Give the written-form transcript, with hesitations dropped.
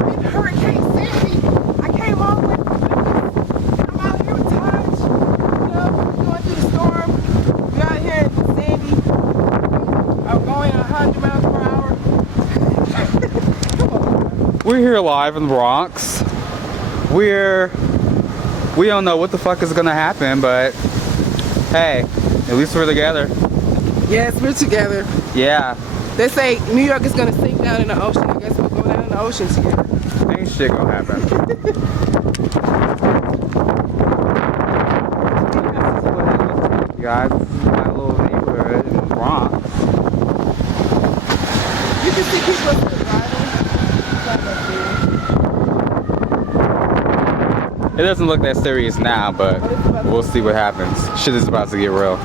I'm in Hurricane Sandy. I came home with I'm out here with Tahj. You know, we're going through the storm. We're out here in Sandy. I'm going 100 miles per hour. We're here live in the Bronx. We don't know what the fuck is gonna happen, but hey, at least we're together. Yes, we're together. Yeah. They say New York is gonna sink down in the ocean. I guess we'll go down in the ocean together. Ain't shit gonna happen. You guys, this is my little neighborhood in the Bronx. You can see people still driving. It doesn't look that serious now, but we'll see what happens. Shit is about to get real.